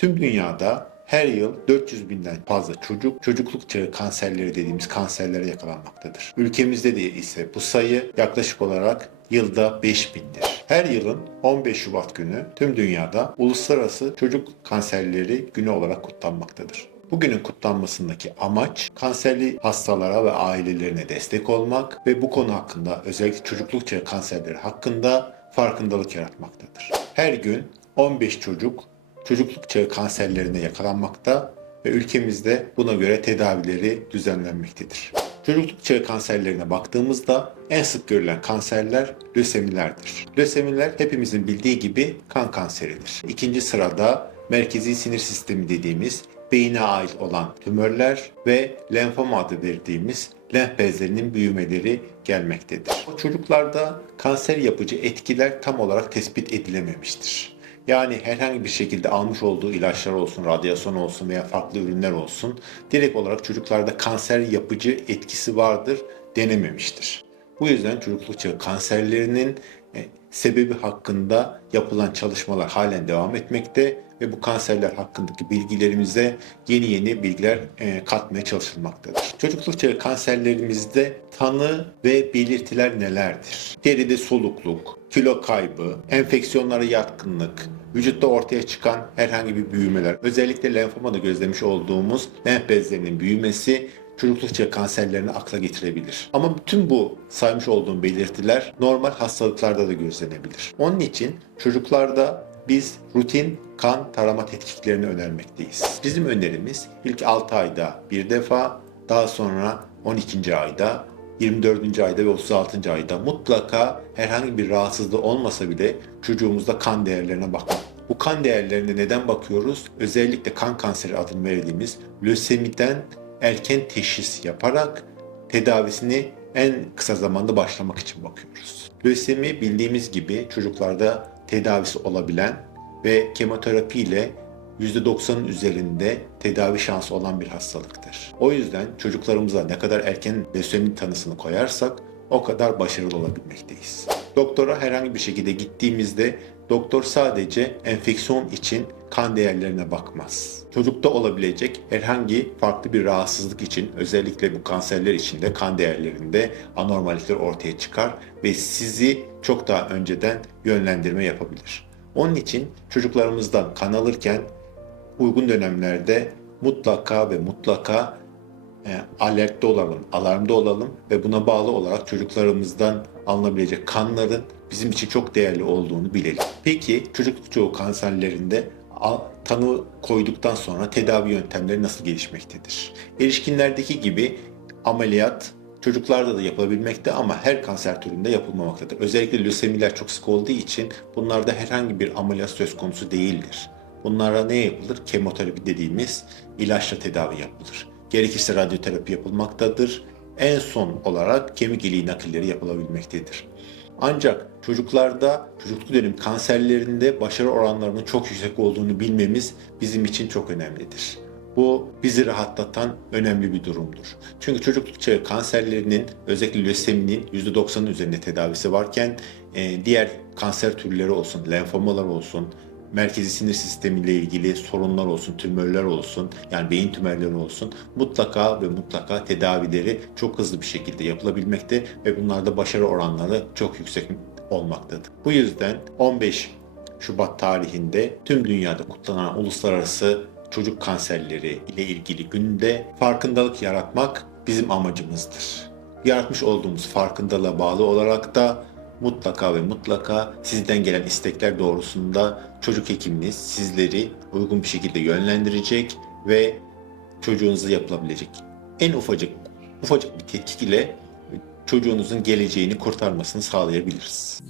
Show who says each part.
Speaker 1: Tüm dünyada her yıl 400 binden fazla çocuk çocukluk çağı kanserleri dediğimiz kanserlere yakalanmaktadır. Ülkemizde de ise bu sayı yaklaşık olarak yılda 5000'dir. Her yılın 15 Şubat günü tüm dünyada Uluslararası Çocuk Kanserleri Günü olarak kutlanmaktadır. Bugünün kutlanmasındaki amaç kanserli hastalara ve ailelerine destek olmak ve bu konu hakkında özellikle çocukluk çağı kanserleri hakkında farkındalık yaratmaktadır. Her gün 15 çocuk çocukluk çağı kanserlerine yakalanmakta ve ülkemizde buna göre tedavileri düzenlenmektedir. Çocukluk çağı kanserlerine baktığımızda en sık görülen kanserler lösemilerdir. Lösemiler hepimizin bildiği gibi kan kanseridir. İkinci sırada merkezi sinir sistemi dediğimiz beyine ait olan tümörler ve lenfoma adı verdiğimiz lenf bezlerinin büyümeleri gelmektedir. Çocuklarda kanser yapıcı etkiler tam olarak tespit edilememiştir. Yani herhangi bir şekilde almış olduğu ilaçlar olsun, radyasyon olsun veya farklı ürünler olsun direkt olarak çocuklarda kanser yapıcı etkisi vardır denememiştir. Bu yüzden çocukluk çağı kanserlerinin e, sebebi hakkında yapılan çalışmalar halen devam etmekte ve bu kanserler hakkındaki bilgilerimize yeni yeni bilgiler e, katmaya çalışılmaktadır. Çocukluk çağı kanserlerimizde tanı ve belirtiler nelerdir? Deride solukluk, kilo kaybı, enfeksiyonlara yatkınlık, vücutta ortaya çıkan herhangi bir büyümeler, özellikle lenfomada gözlemiş olduğumuz lenf bezlerinin büyümesi çocukluk çağı kanserlerini akla getirebilir. Ama bütün bu saymış olduğum belirtiler normal hastalıklarda da gözlenebilir. Onun için çocuklarda biz rutin kan tarama tetkiklerini önermekteyiz. Bizim önerimiz ilk 6 ayda bir defa, daha sonra 12. ayda, 24. ayda ve 36. ayda mutlaka herhangi bir rahatsızlığı olmasa bile çocuğumuzda kan değerlerine bakmak. Bu kan değerlerine neden bakıyoruz? Özellikle kan kanseri adını verdiğimiz lösemiden erken teşhis yaparak tedavisini en kısa zamanda başlamak için bakıyoruz. Lösemi bildiğimiz gibi çocuklarda tedavisi olabilen ve kemoterapi ile %90'ın üzerinde tedavi şansı olan bir hastalıktır. O yüzden çocuklarımıza ne kadar erken lösemi tanısını koyarsak o kadar başarılı olabilmekteyiz. Doktora herhangi bir şekilde gittiğimizde doktor sadece enfeksiyon için kan değerlerine bakmaz. Çocukta olabilecek herhangi farklı bir rahatsızlık için özellikle bu kanserler için de kan değerlerinde anormallikler ortaya çıkar ve sizi çok daha önceden yönlendirme yapabilir. Onun için çocuklarımızdan kan alırken uygun dönemlerde mutlaka ve mutlaka e, alertte olalım, alarmda olalım ve buna bağlı olarak çocuklarımızdan alınabilecek kanların bizim için çok değerli olduğunu bilelim. Peki çocukluk çoğu kanserlerinde tanı koyduktan sonra tedavi yöntemleri nasıl gelişmektedir? Erişkinlerdeki gibi ameliyat çocuklarda da yapılabilmekte ama her kanser türünde yapılmamaktadır. Özellikle lösemiler çok sık olduğu için bunlarda herhangi bir ameliyat söz konusu değildir. Bunlara ne yapılır? Kemoterapi dediğimiz ilaçla tedavi yapılır. Gerekirse radyoterapi yapılmaktadır. En son olarak kemik iliği nakilleri yapılabilmektedir. Ancak çocuklarda çocukluk dönem kanserlerinde başarı oranlarının çok yüksek olduğunu bilmemiz bizim için çok önemlidir. Bu bizi rahatlatan önemli bir durumdur. Çünkü çocukluk çağı kanserlerinin özellikle löseminin %90'ın üzerinde tedavisi varken e, diğer kanser türleri olsun, lenfomalar olsun, merkezi sinir sistemiyle ilgili sorunlar olsun, tümörler olsun, yani beyin tümörleri olsun mutlaka ve mutlaka tedavileri çok hızlı bir şekilde yapılabilmekte ve bunlarda başarı oranları çok yüksek olmaktadır. Bu yüzden 15 Şubat tarihinde tüm dünyada kutlanan uluslararası çocuk kanserleri ile ilgili günde farkındalık yaratmak bizim amacımızdır. Yaratmış olduğumuz farkındalığa bağlı olarak da mutlaka ve mutlaka sizden gelen istekler doğrusunda çocuk hekiminiz sizleri uygun bir şekilde yönlendirecek ve çocuğunuza yapılabilecek en ufacık ufacık bir tetkik ile çocuğunuzun geleceğini kurtarmasını sağlayabiliriz.